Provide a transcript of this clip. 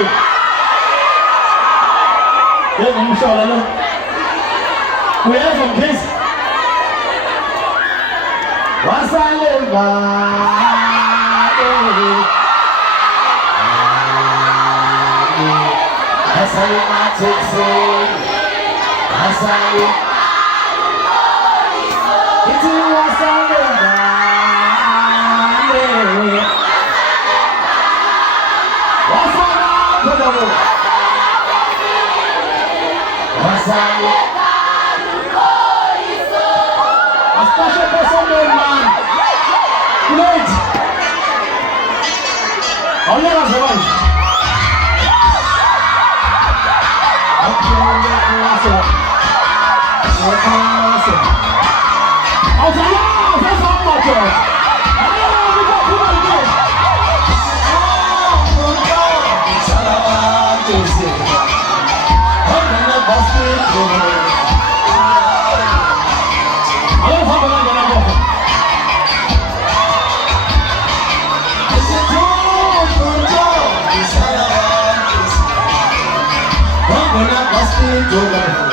you. Yeah, I'm sure I know. We have some kids. What's I live by? I say my tips. I say it's in what's I live by. What's I live by? What's I live by? A special person named man. Great. I'll never survive. Go,